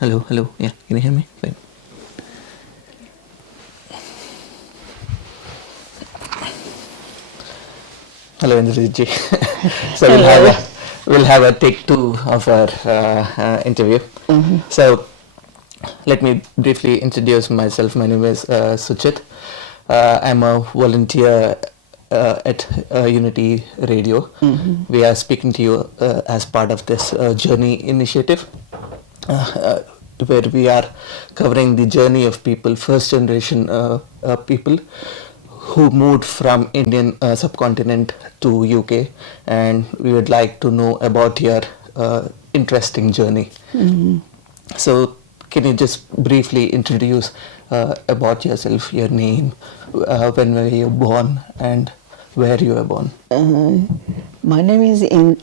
Hello, hello. Yeah, can you hear me? Fine. Hello, Inderjeet ji. So Hello. we'll have a take two of our interview. Mm-hmm. So let me briefly introduce myself. My name is Suchit. I'm a volunteer at Unity Radio. Mm-hmm. We are speaking to you as part of this journey initiative. Uh, where we are covering the journey of people, first generation people who moved from Indian subcontinent to UK, and we would like to know about your interesting journey. Mm-hmm. So, can you just briefly introduce about yourself, your name, when were you born, and where you were born? My name is it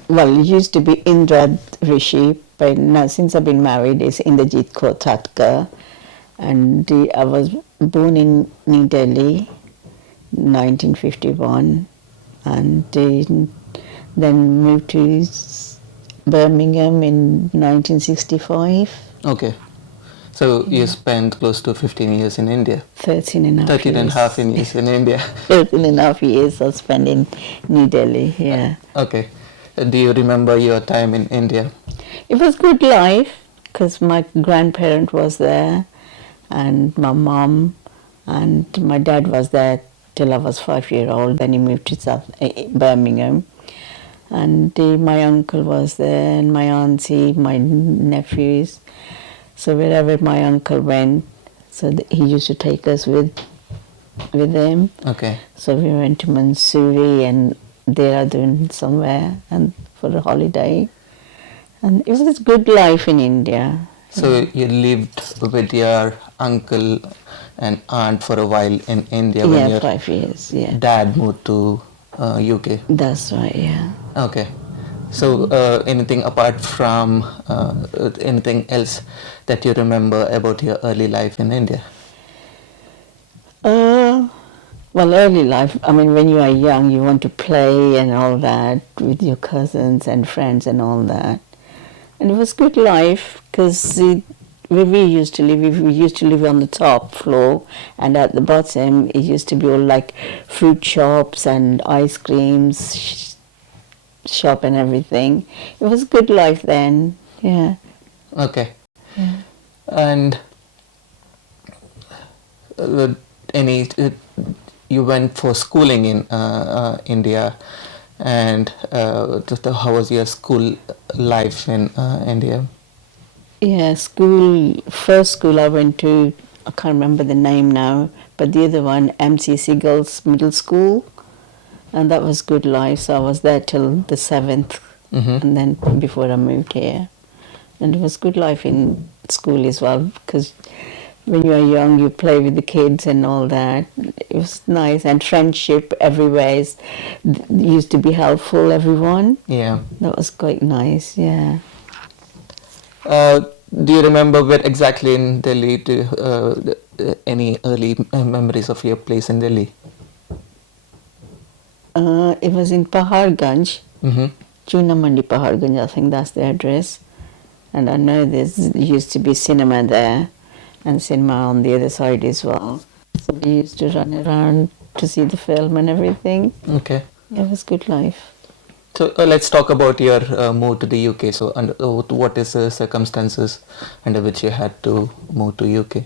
used to be Indrad Rishi, but now since I've been married, it's Inderjeet Kaur Tathgar, and I was born in New Delhi, 1951, and then moved to Birmingham in 1965. Okay. So you spent close to 15 years in India. 13 and a half 13 and a years. half years in India. 13 and a half years I spent in New Delhi, yeah. Okay. Do you remember your time in India? It was good life because my grandparent was there and my mom and my dad was there till I was 5 years old. Then he moved to Birmingham. And my uncle was there and my auntie, my nephews. So wherever my uncle went, so he used to take us with him. Okay. So we went to Mansouri and Dehradun somewhere and for a holiday. And it was a good life in India. So you lived with your uncle and aunt for a while in India when Yeah, your 5 years, yeah. dad moved to UK. That's right, yeah. Okay. So anything apart from anything else that you remember about your early life in India? Well, early life, I mean, when you are young, you want to play and all that with your cousins and friends and all that. And it was good life because where we used to live, we used to live on the top floor, and at the bottom, it used to be all like fruit shops and ice creams shop and everything. It was good life then, yeah. Okay. Yeah. And you went for schooling in India, and how was your school life in India? Yeah, first school I went to, I can't remember the name now, but the other one, MCC Girls Middle School, and that was good life. So I was there till the 7th, and then before I moved here. And it was good life in school as well, because when you are young, you play with the kids and all that. It was nice, and friendship everywhere used to be helpful, everyone. Yeah. That was quite nice, yeah. Do you remember where exactly in Delhi? Any early memories of your place in Delhi? It was in Paharganj, Mm-hmm. Chuna Mandi Paharganj, I think that's the address. And I know there used to be cinema there and cinema on the other side as well. So we used to run around to see the film and everything. Okay. It was good life. So let's talk about your move to the UK. So what is the circumstances under which you had to move to UK?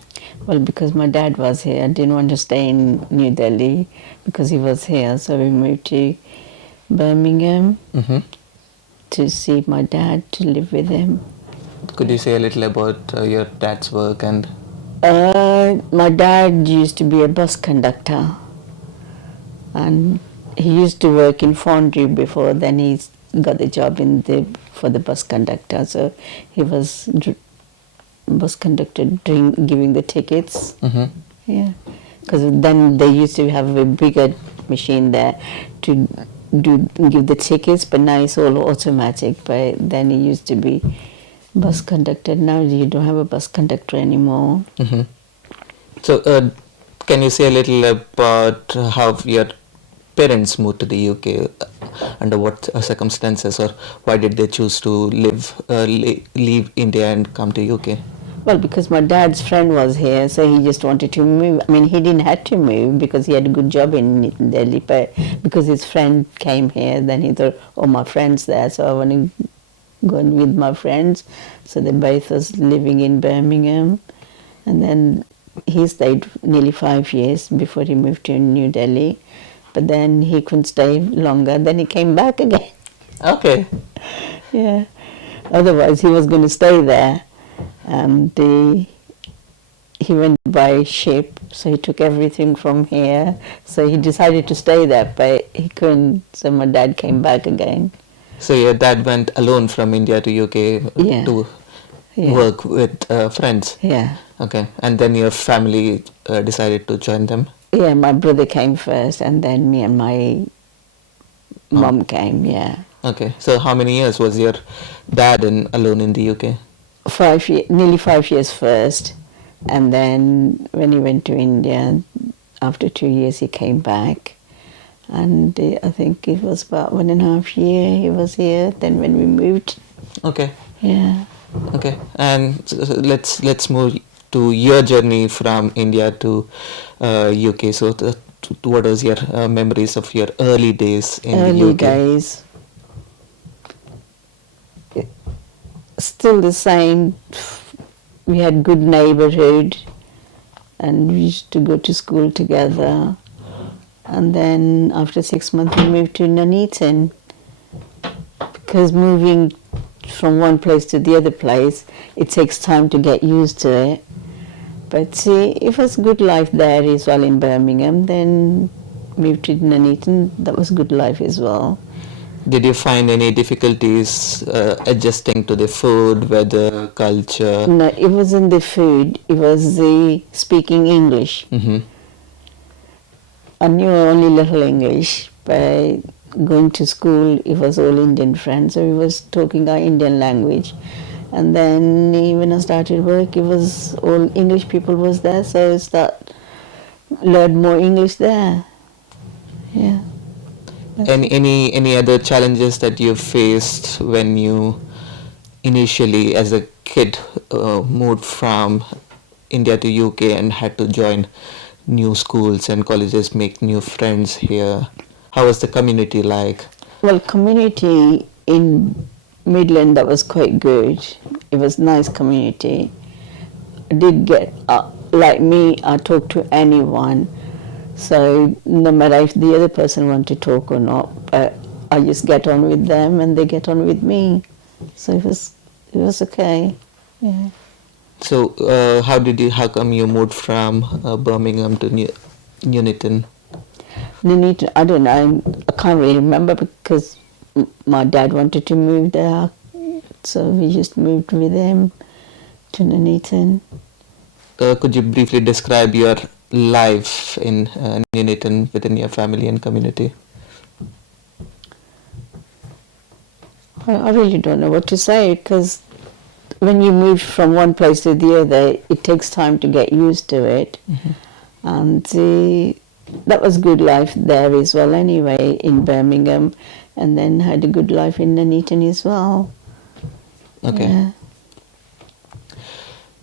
Well, because my dad was here, I didn't want to stay in New Delhi because he was here. So we moved to Birmingham to see my dad, to live with him. Could you say a little about your dad's work and? My dad used to be a bus conductor, and he used to work in foundry before. Then he got the job for the bus conductor. So he was bus conductor giving the tickets. Yeah, because then they used to have a bigger machine there to give the tickets, but now it's all automatic. But then he used to be bus conductor. Now you don't have a bus conductor anymore. So can you say a little about how your parents moved to the UK? Under what circumstances, or why did they choose to leave India and come to UK? Well, because my dad's friend was here, so he just wanted to move. I mean, he didn't have to move because he had a good job in Delhi, but because his friend came here, then he thought, oh, my friend's there, so I want to go in with my friends. So they both was living in Birmingham, and then he stayed nearly 5 years before he moved to New Delhi. But then he couldn't stay longer. Then he came back again. Okay. Yeah. Otherwise, he was going to stay there. And he went by ship, so he took everything from here. So he decided to stay there, but he couldn't. So my dad came back again. So your dad went alone from India to UK Yeah. to Yeah. work with friends. Yeah. Okay, and then your family decided to join them. Yeah, my brother came first, and then me and my mom came. Yeah. Okay, so how many years was your dad alone in the UK? 5 years, nearly 5 years first, and then when he went to India, after 2 years he came back, and I think it was about 1.5 years he was here. Then when we moved, Okay. yeah. Okay, and let's move to your journey from India to UK. So, what was your memories of your early days in the Early UK? days, still the same. We had good neighborhood, and we used to go to school together. And then after 6 months, we moved to Nuneaton, because moving from one place to the other place, it takes time to get used to it. But see, it was good life there as well in Birmingham. Then moved to Nuneaton, that was good life as well. Did you find any difficulties adjusting to the food, weather, culture? No, it wasn't the food, it was the speaking English. Mm-hmm. I knew only little English, but going to school, it was all Indian friends, so we was talking our Indian language. And then when I started work, it was all English people was there, so I learned more English there. Yeah. Any other challenges that you faced when you initially, as a kid, moved from India to UK and had to join new schools and colleges, make new friends here? How was the community like? Well, community in Midland, that was quite good. It was nice community. I did get, like me, I talk to anyone. So no matter if the other person want to talk or not, but I just get on with them and they get on with me. So it was okay. Yeah. So how come you moved from Birmingham to Nuneaton? Nuneaton, I don't know, I can't really remember because my dad wanted to move there. So we just moved with him to Nuneaton. Could you briefly describe your life in Nuneaton within your family and community? I really don't know what to say, because when you move from one place to the other, it takes time to get used to it. Mm-hmm. And that was good life there as well anyway, in Birmingham, and then had a good life in Nuneaton as well. Okay.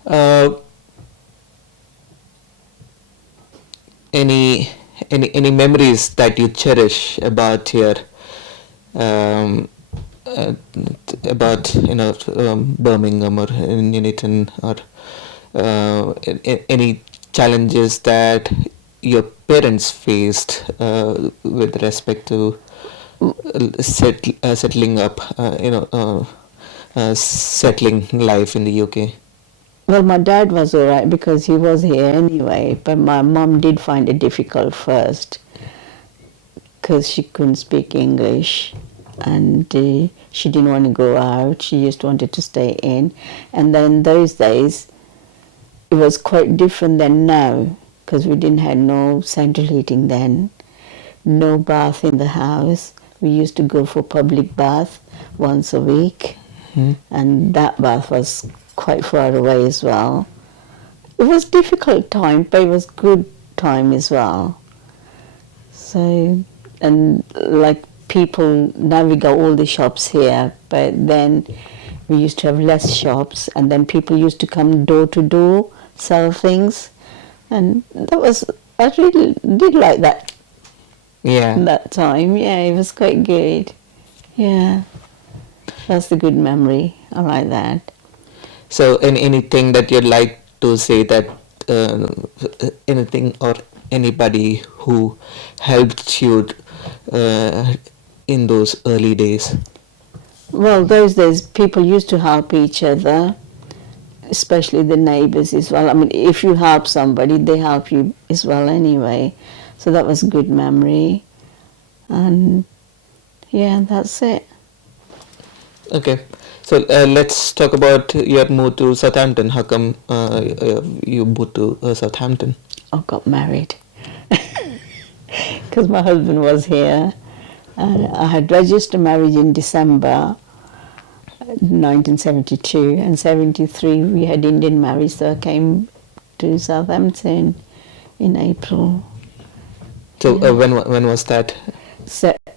Yeah. Any memories that you cherish about your Birmingham or Nuneaton, or any challenges that your parents faced with respect to settling up, settling life in the UK? Well, my dad was all right because he was here anyway, but my mom did find it difficult first because she couldn't speak English, and she didn't want to go out. She just wanted to stay in. And then those days, it was quite different than now, because we didn't have no central heating then, no bath in the house. We used to go for public bath once a week, and that bath was quite far away as well. It was difficult time, but it was good time as well. So, and like people, now we got all the shops here, but then we used to have less shops, and then people used to come door to door, sell things, and that was, I really did like that Yeah. that time. Yeah, it was quite good. Yeah, that's a good memory. I like that. So, anything that you'd like to say that uh, anything or anybody who helped you uh, in those early days? Well, those days people used to help each other, especially the neighbors as well. I mean, if you help somebody, they help you as well anyway. So that was a good memory. And yeah, that's it. Okay. So let's talk about your move to Southampton. How come you moved to Southampton? I got married because my husband was here. I had registered marriage in December 1972, and 73 we had Indian marriage, so I came to Southampton in April. So when was that?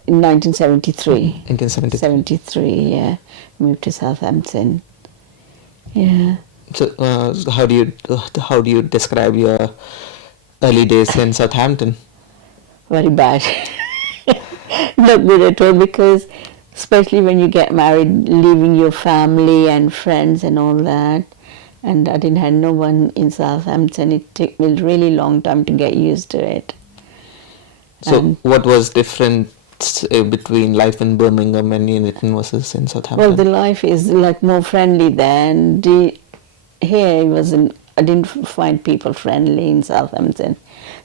In 1973. 1970. 73, yeah. Moved to Southampton. Yeah. So how do you describe your early days in Southampton? Very bad. Not good at all, because especially when you get married, leaving your family and friends and all that, and I didn't have no one in Southampton. It took me a really long time to get used to it. So what was different between life in Birmingham and Nuneaton versus in Southampton? Well, the life is like more friendly there, and here it wasn't. I didn't find people friendly in Southampton,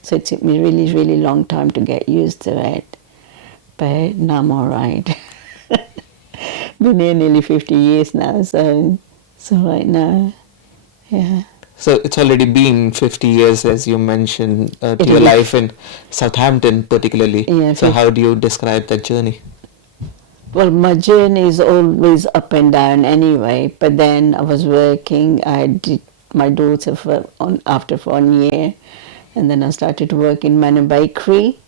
so it took me really, really long time to get used to it. But now I'm all right. Been here nearly 50 years now, so it's all right now. Yeah. So it's already been 50 years, as you mentioned, to It your is. life in Southampton particularly. Yeah, So how do you describe that journey? Well, my journey is always up and down anyway, but then I was working. I did my daughter after 1 year, and then I started to work in Manor Bakery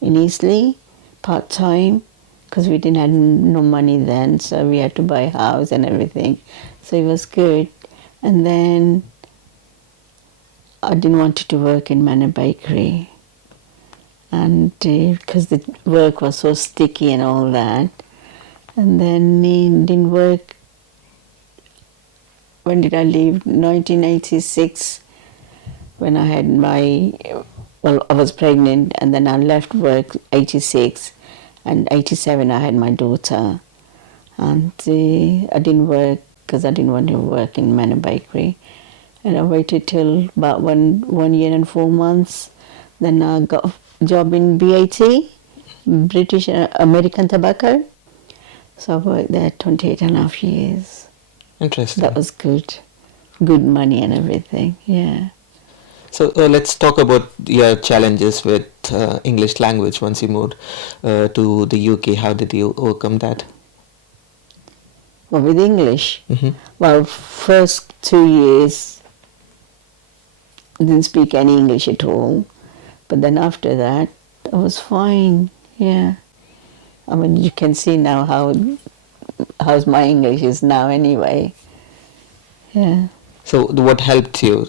in Eastleigh, part-time, because we didn't have no money then, so we had to buy a house and everything. So it was good. And then I didn't want to work in Manor Bakery, and because the work was so sticky and all that. And then it didn't work. When did I leave? 1986, when I had I was pregnant, and then I left work 86, and 87 I had my daughter. And I didn't work because I didn't want to work in Manor Bakery. And I waited till about 1 year and 4 months. Then I got a job in BAT, British American Tobacco. So I worked there 28 and a half years. Interesting. That was good. Good money and everything, yeah. So let's talk about your challenges with English language once you moved to the UK. How did you overcome that? Well, with English, Mm-hmm. well, first 2 years, I didn't speak any English at all. But then after that, I was fine, yeah. I mean, you can see now how's my English is now anyway. Yeah. So what helped you?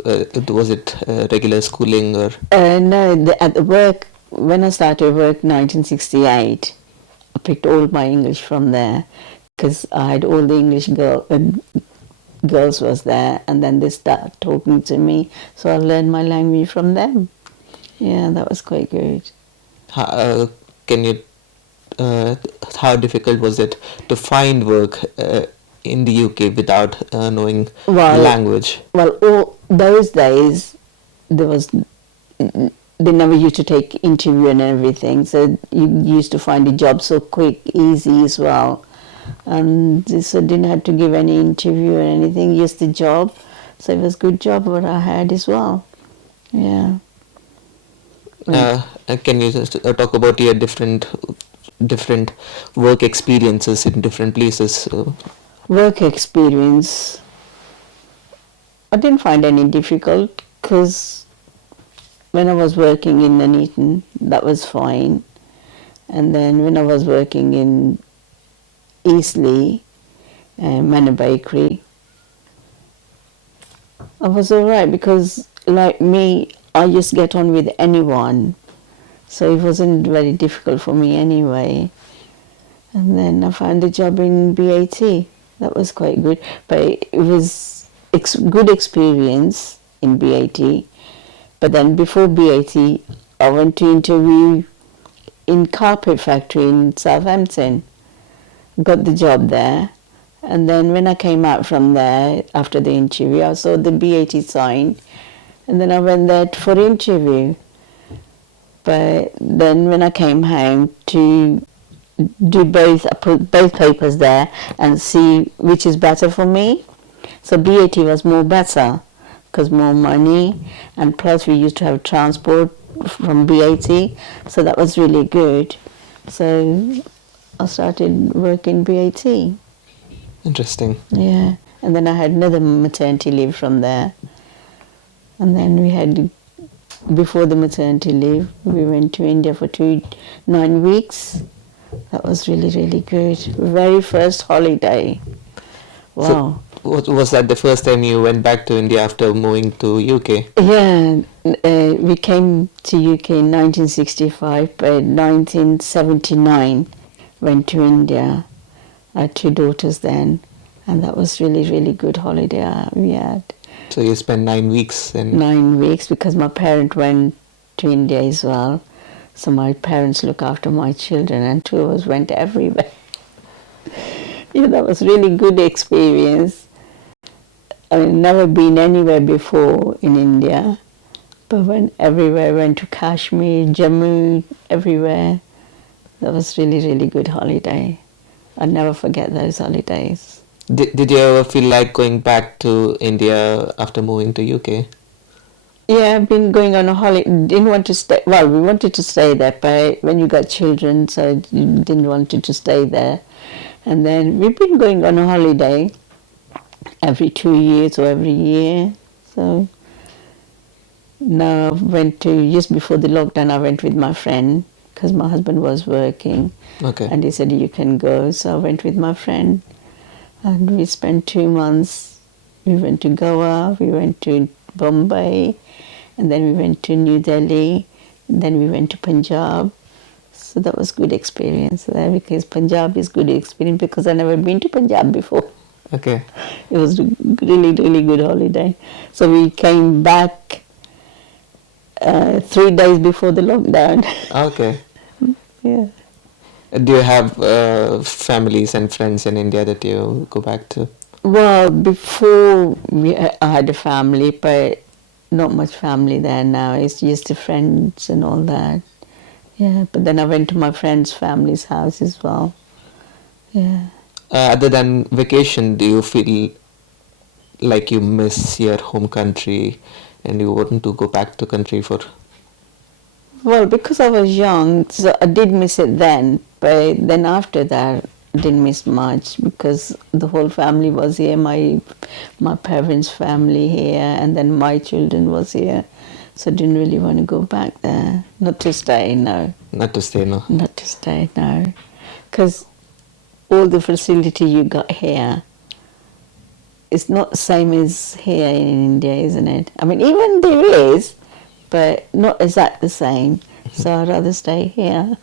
Was it regular schooling or? No, at the work, when I started work 1968, I picked all my English from there, because I had all the English girls was there, and then they started talking to me, so I learned my language from them. Yeah, that was quite good. Can you? How difficult was it to find work in the UK without knowing the language? Well, all those days they never used to take interview and everything, so you used to find a job so quick, easy as well. And so didn't have to give any interview or anything, just a job. So it was a good job what I had as well. Yeah. Can you just talk about your different work experiences in different places? Work experience, I didn't find any difficult, because when I was working in Nuneaton, that was fine. And then when I was working in Eastleigh, Manor Bakery. I was alright because, like me, I just get on with anyone, so it wasn't very difficult for me anyway. And then I found a job in BAT. That was quite good, but it was good experience in BAT. But then before BAT, I went to interview in carpet factory in Southampton. Got the job there. And then when I came out from there after the interview, I saw the BAT sign, and then I went there for interview. But then when I came home to do both, I put both papers there and see which is better for me. So BAT was more better because more money, and plus we used to have transport from BAT, so that was really good. So I started working BAT. Interesting. Yeah, and then I had another maternity leave from there. And then we had, before the maternity leave, we went to India for 9 weeks. That was really, really good. Very first holiday. Wow. So, was that the first time you went back to India after moving to UK? Yeah, we came to UK in 1965, but 1979 went to India. I had 2 daughters then, and that was really, really good holiday we had. So you spent 9 weeks in... 9 weeks because my parents went to India as well. So my parents look after my children, and 2 of us went everywhere. Yeah, that was really good experience. I've never been anywhere before in India, but went everywhere, went to Kashmir, Jammu, everywhere. That was really, really good holiday. I'll never forget those holidays. Did you ever feel like going back to India after moving to UK? Yeah, I've been going on a holiday. Didn't want to stay. Well, we wanted to stay there, but when you got children, so you didn't want to stay there. And then we've been going on a holiday every 2 years or every year. So now I went to, just before the lockdown, I went with my friend because my husband was working. Okay. And he said, you can go. So I went with my friend. And we spent 2 months. We went to Goa, we went to Bombay, and then we went to New Delhi, and then we went to Punjab. So that was good experience there, because Punjab is good experience because I've never been to Punjab before. Okay. It was a really, really good holiday. So we came back 3 days before the lockdown. Okay. Yeah. Do you have families and friends in India that you go back to? Well, before I had a family, but not much family there now. It's just the friends and all that. Yeah, but then I went to my friend's family's house as well. Yeah. Other than vacation, do you feel like you miss your home country and you want to go back to country for... Well, because I was young, so I did miss it then. But then after that, I didn't miss much because the whole family was here. My parents' family here, and then my children was here. So I didn't really want to go back there. Not to stay, no. Not to stay, no? Not to stay, no. Because all the facility you got here, it's not the same as here in India, isn't it? I mean, even there is, but not exactly the same. So I'd rather stay here.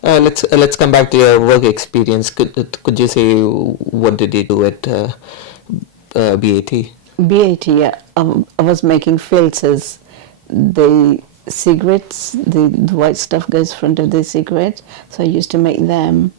Let's come back to your work experience. Could you say what did you do at BAT? BAT, yeah. I was making filters. The cigarettes, the white stuff goes front of the cigarette, so I used to make them.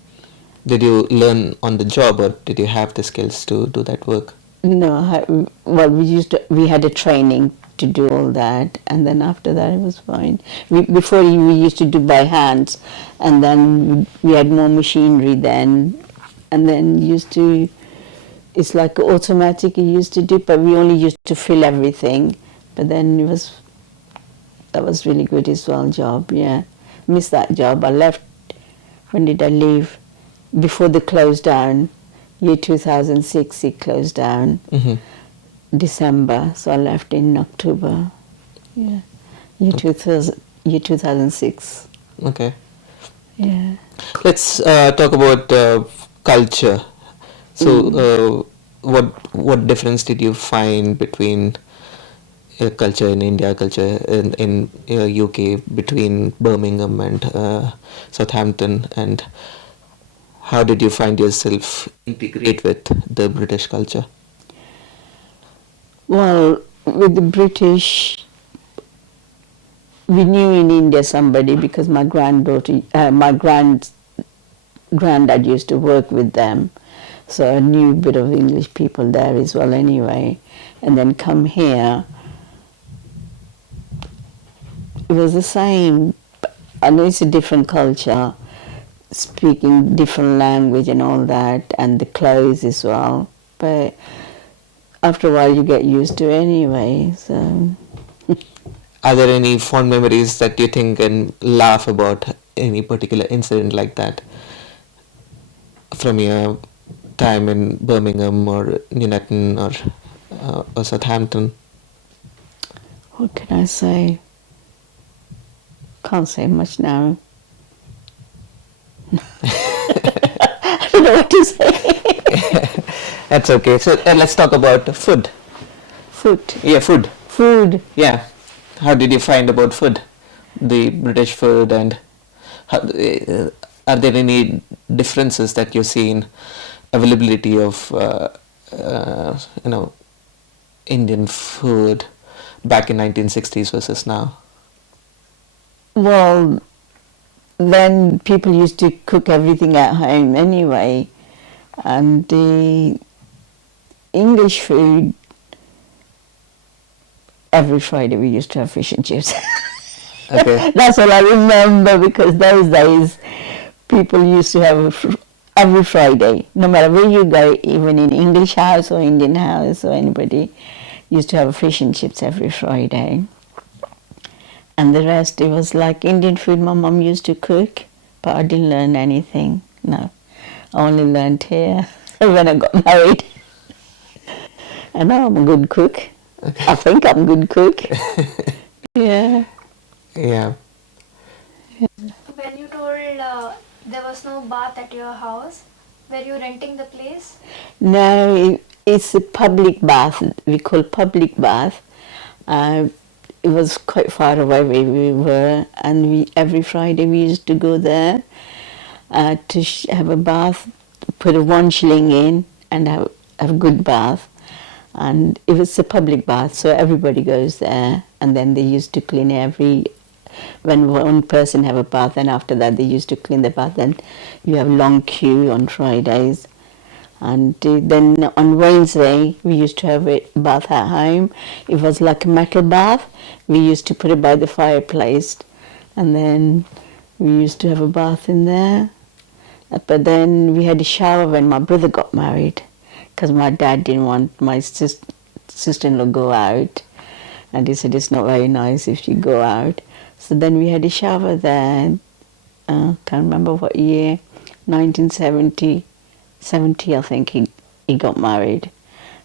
Did you learn on the job, or did you have the skills to do that work? No, we had a training to do all that, and then after that it was fine. Before we used to do by hands, and then we had more machinery then, and then it's like automatic you used to do, but we only used to fill everything. But then that was really good as well job, yeah. Missed that job. I left, when did I leave? Before the close down, year 2006 it closed down. Mm-hmm. December, so I left in October. Yeah, year 2006. Okay. Yeah. Let's talk about culture So, what difference did you find between culture in India, culture in UK, between Birmingham and Southampton, and how did you find yourself integrate with the British culture? Well, with the British, we knew in India somebody because my granddad used to work with them, so I knew a bit of English people there as well anyway. And then come here, it was the same. I know it's a different culture, speaking different language and all that, and the clothes as well. But after a while, you get used to it anyway. So. Are there any fond memories that you think and laugh about any particular incident like that from your time in Birmingham or Nuneaton or Southampton? What can I say? Can't say much now. I don't know what to say. That's okay. So let's talk about food. Food. Yeah, food. Food. Yeah. How did you find about food? The British food, and how, are there any differences that you see in availability of Indian food back in 1960s versus now? Well, then people used to cook everything at home anyway, and the English food, every Friday we used to have fish and chips. Okay. That's all I remember, because those days people used to have every Friday, no matter where you go, even in English house or Indian house or anybody, used to have fish and chips every Friday. And the rest, it was like Indian food my mum used to cook, but I didn't learn anything. No, I only learned here when I got married. And now I'm a good cook. Okay. I think I'm a good cook. Yeah. Yeah. When you told there was no bath at your house, were you renting the place? No, it's a public bath. We call public bath. It was quite far away where we were, and every Friday we used to go there to have a bath, put a 1 shilling in, and have a good bath. And it was a public bath, so everybody goes there, and then they used to clean when one person have a bath, and after that they used to clean the bath. Then you have long queue on Fridays. And then on Wednesday we used to have a bath at home. It was like a metal bath. We used to put it by the fireplace, and then we used to have a bath in there. But then we had a shower when my brother got married, because my dad didn't want my sister-in-law go out, and he said it's not very nice if she go out. So then we had a shower there. Can't remember what year, 1970. 70, I think he got married.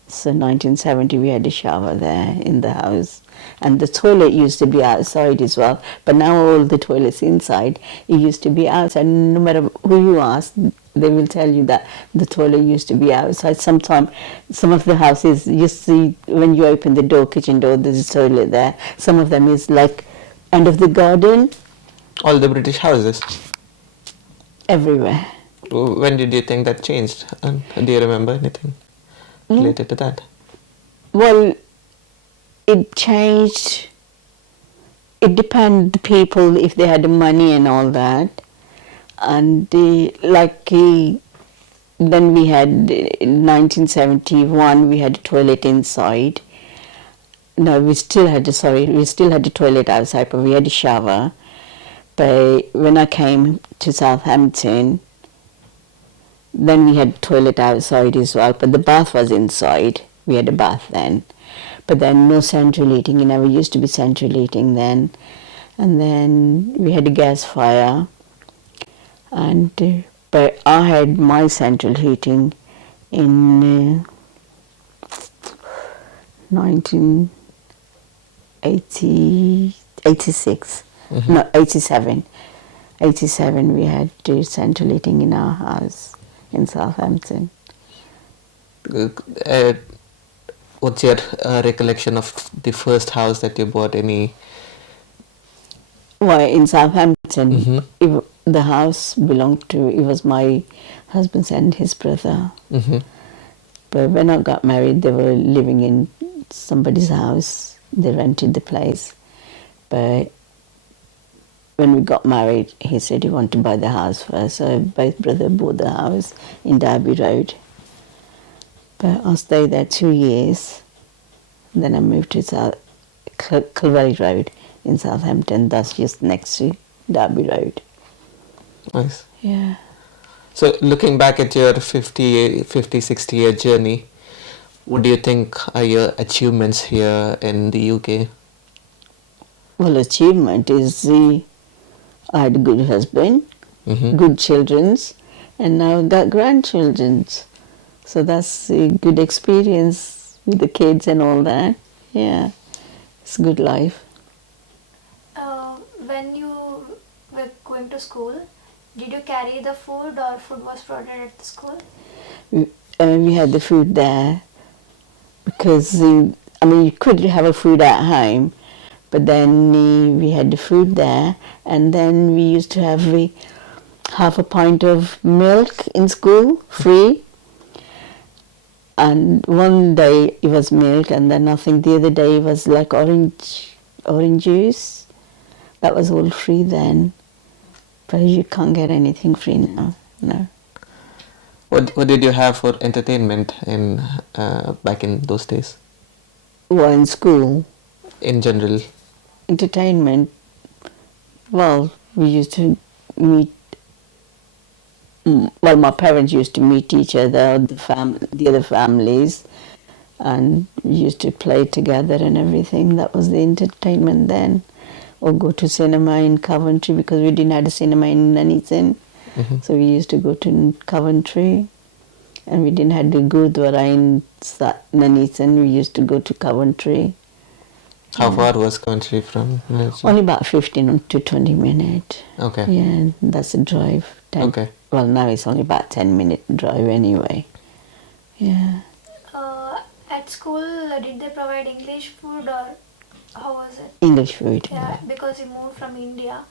So 1970 we had a shower there in the house. And the toilet used to be outside as well. But now all the toilets inside. It used to be outside. No matter who you ask, they will tell you that the toilet used to be outside. Sometimes some of the houses, you see when you open the door, kitchen door, there's a toilet there. Some of them is like end of the garden. All the British houses. Everywhere. When did you think that changed? And do you remember anything related to that? Well, it changed. It depended the people, if they had the money and all that. And then we had, in 1971, we had a toilet inside. No, we still had a toilet outside, but we had a shower. But when I came to Southampton, then we had a toilet outside as well, but the bath was inside. We had a bath then. But then no central heating. It never used to be central heating then. And then we had a gas fire. But I had my central heating in 1986. Mm-hmm. No, 87. 87 we had central heating in our house in Southampton. uh, what's your recollection of the first house that you bought? Any? Why, in Southampton, Mm-hmm. the house belonged to, it was my husband's and his brother. Mm-hmm. But when I got married, they were living in somebody's house. They rented the place. But when we got married, he said he wanted to buy the house first. So both brothers bought the house in Derby Road. But I stayed there 2 years. Then I moved to Calvary Road in Southampton. That's just next to Derby Road. Nice. Yeah. So looking back at your 60-year journey, what do you think are your achievements here in the UK? Well, achievement is I had a good husband, Mm-hmm. good children's, and now I've got grandchildren's. So that's a good experience with the kids and all that. Yeah, it's a good life. When you were going to school, did you carry the food or food was provided at the school? We had the food there because, you could have a food at home, but then we had the food there, and then we used to have half a pint of milk in school, free. And one day it was milk, and then I think the other day it was like orange juice. That was all free then, but you can't get anything free now. No. What did you have for entertainment in back in those days? Well, in school, In general. entertainment. Well, we used to meet. Well, my parents used to meet each other, the other families, and we used to play together and everything. That was the entertainment then. Or go to cinema in Coventry because we didn't have a cinema in Nuneaton. Mm-hmm. So we used to go to Coventry, and we didn't have the Gurdwara in Nuneaton. We used to go to Coventry. How far was country from? Only about 15 to 20 minutes. Okay. Yeah, that's a drive. Okay. Well, now it's only about 10-minute drive anyway. Yeah. At school, did they provide English food or how was it? English food. Yeah, because you moved from India.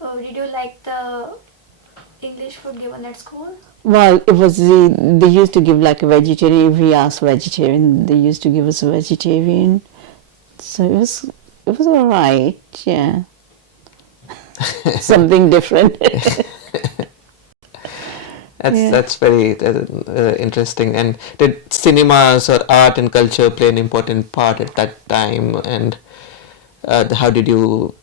Did you like the English food given at school? Well, it was they used to give like a vegetarian. If we asked vegetarian, they used to give us a vegetarian. So it was all right. Yeah. Something different. That's very interesting. And did cinemas or art and culture play an important part at that time? And how did you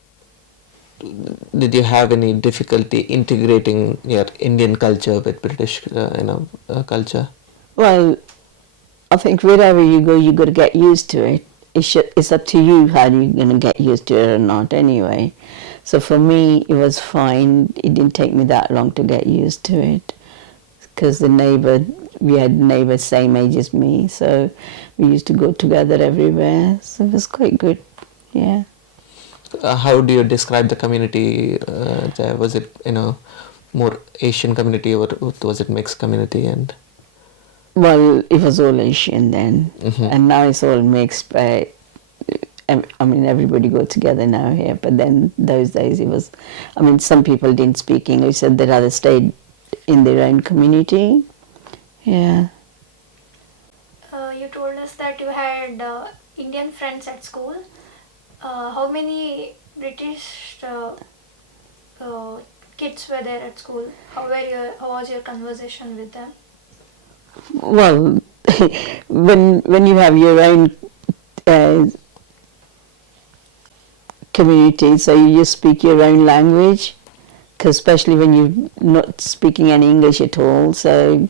have any difficulty integrating your Indian culture with British culture? Well, I think wherever you go, you got to get used to it. It's up to you how you're going to get used to it or not anyway. So for me, it was fine. It didn't take me that long to get used to it. Because we had neighbours same age as me, so we used to go together everywhere. So it was quite good, yeah. How do you describe the community there? Was it more Asian community or was it mixed community? And Well, it was all Asian then, mm-hmm. and now it's all mixed. But everybody go together now here. But then those days it was, some people didn't speak English, so they rather stayed in their own community. Yeah. You told us that you had Indian friends at school. How many British kids were there at school? How was your conversation with them? Well, when you have your own community, so you just speak your own language, because especially when you're not speaking any English at all. So,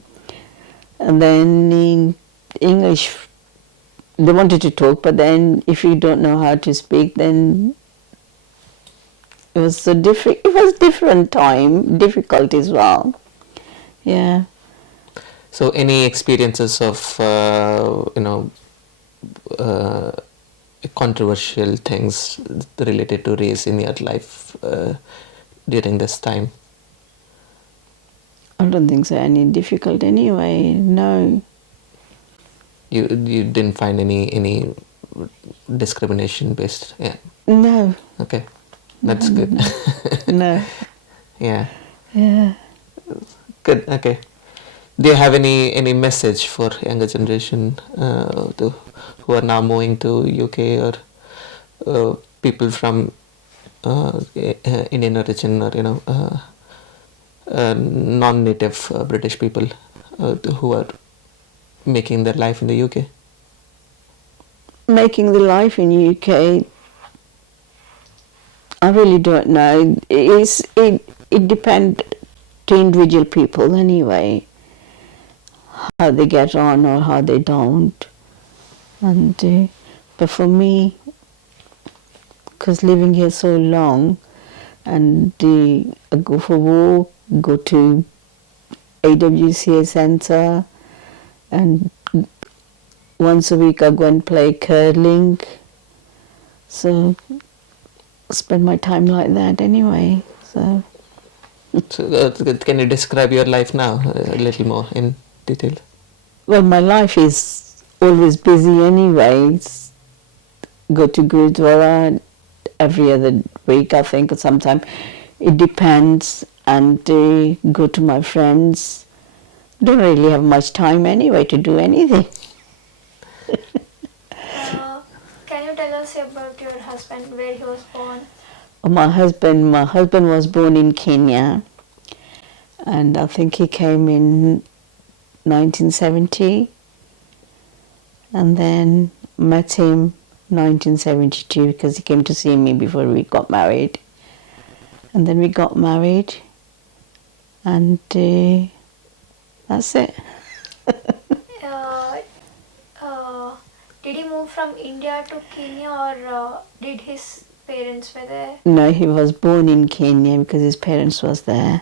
and then in English, they wanted to talk, but then if you don't know how to speak, then it was so different. It was different time, difficult as well. Yeah. so, any experiences of controversial things related to race in your life during this time? I don't think so. Any difficult anyway? No. You didn't find any discrimination based. Yeah. No, Okay, that's good. no. Yeah, Yeah. good. Okay. Do you have any message for younger generation who are now moving to UK, or people from Indian origin, or non-native British people who are making their life in the UK? Making the life in UK, I really don't know. It depends to individual people anyway, how they get on or how they don't. And but for me, because living here so long, and I go for walk, go to AWCA centre, and once a week I go and play curling. So spend my time like that anyway. So So, can you describe your life now a little more in detail? well, my life is always busy anyway. Go to Gurdwara every other week, I think, or sometimes. It depends. And go to my friends. Don't really have much time anyway to do anything. Can you tell us about your husband, where he was born? My husband was born in Kenya, and I think he came in 1970, and then met him 1972 because he came to see me before we got married, and then we got married, and that's it. Uh, did he move from India to Kenya, or did his parents were there? No, he was born in Kenya because his parents was there.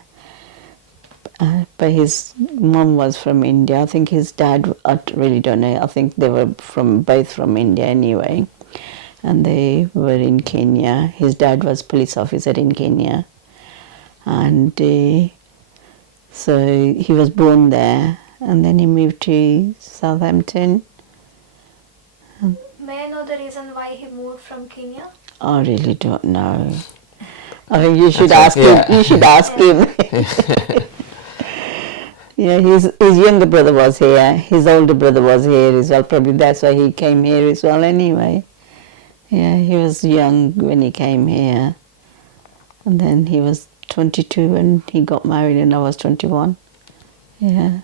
But his mom was from India. I think his dad, I really don't know. I think they were both from India anyway. And they were in Kenya. His dad was police officer in Kenya. And so he was born there. And then he moved to Southampton. May I know the reason why he moved from Kenya? I really don't know. I think you should That's ask right, him. You should ask him. Yeah, his younger brother was here. His older brother was here as well. Probably that's why he came here as well anyway. Yeah, he was young when he came here. And then he was 22 when he got married and I was 21. Yeah.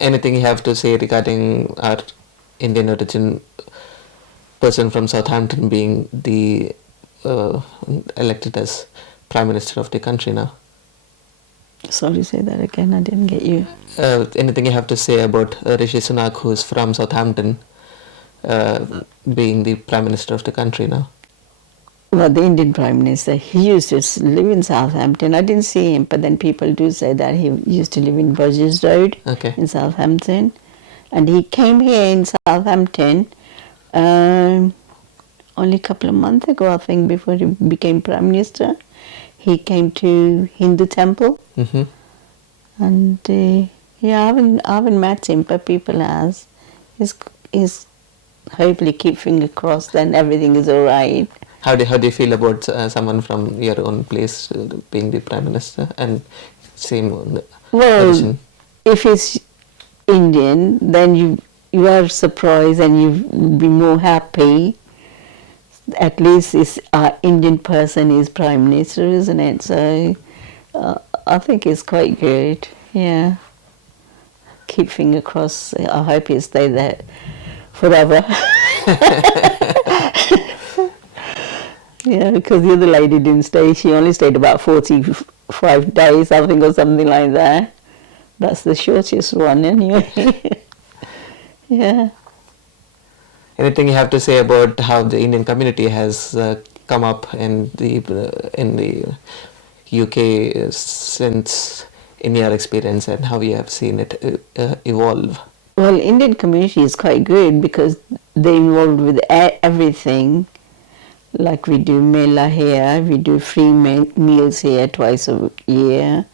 Anything you have to say regarding our Indian origin person from Southampton being the elected as Prime Minister of the country now? Sorry, say that again. I didn't get you. Anything you have to say about Rishi Sunak, who's from Southampton, being the Prime Minister of the country now? Well, the Indian Prime Minister, he used to live in Southampton. I didn't see him, but then people do say that he used to live in Burgess Road in Southampton. And he came here in Southampton only a couple of months ago, I think, before he became Prime Minister. He came to Hindu temple. Mm-hmm. And yeah, I haven't met him, but people has. He's hopefully keep finger crossed and everything is all right. How do you feel about someone from your own place being the Prime Minister and same Well, origin? if he's Indian, then you are surprised and you be more happy. At least this Indian person is Prime Minister, isn't it? So I think it's quite good. Yeah. Keep finger crossed. I hope he stay there forever. Yeah, because the other lady didn't stay. She only stayed about 45 days, I think, or something like that. That's the shortest one, anyway. Yeah. Anything you have to say about how the Indian community has come up in the UK since, in your experience, and how you have seen it evolve? Well, Indian community is quite good because they're involved with everything. Like we do mela here, we do free meals here twice a year,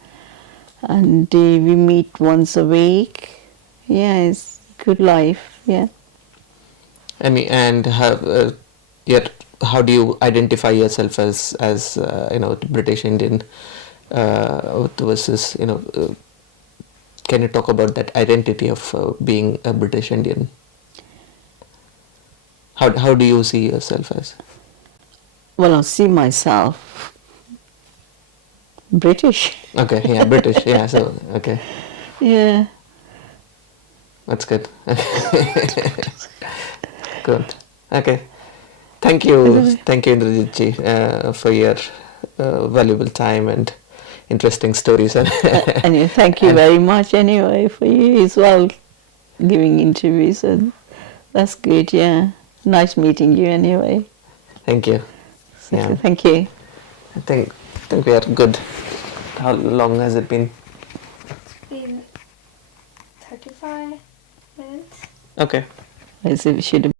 and we meet once a week. Yeah, good life. Yeah. And yet, how do you identify yourself as British Indian versus can you talk about that identity of being a British Indian? How do you see yourself as? Well, I see myself British. Okay, yeah, British, yeah. So okay, Yeah. that's good. Good. Okay. Thank you, Indrajit ji, for your valuable time and interesting stories. And thank you And very much anyway for you as well giving interviews. And that's good. Yeah. Nice meeting you anyway. thank you. Yeah, Thank you. I think we are good. How long has it been? It's been 35 minutes. Okay. As if it should have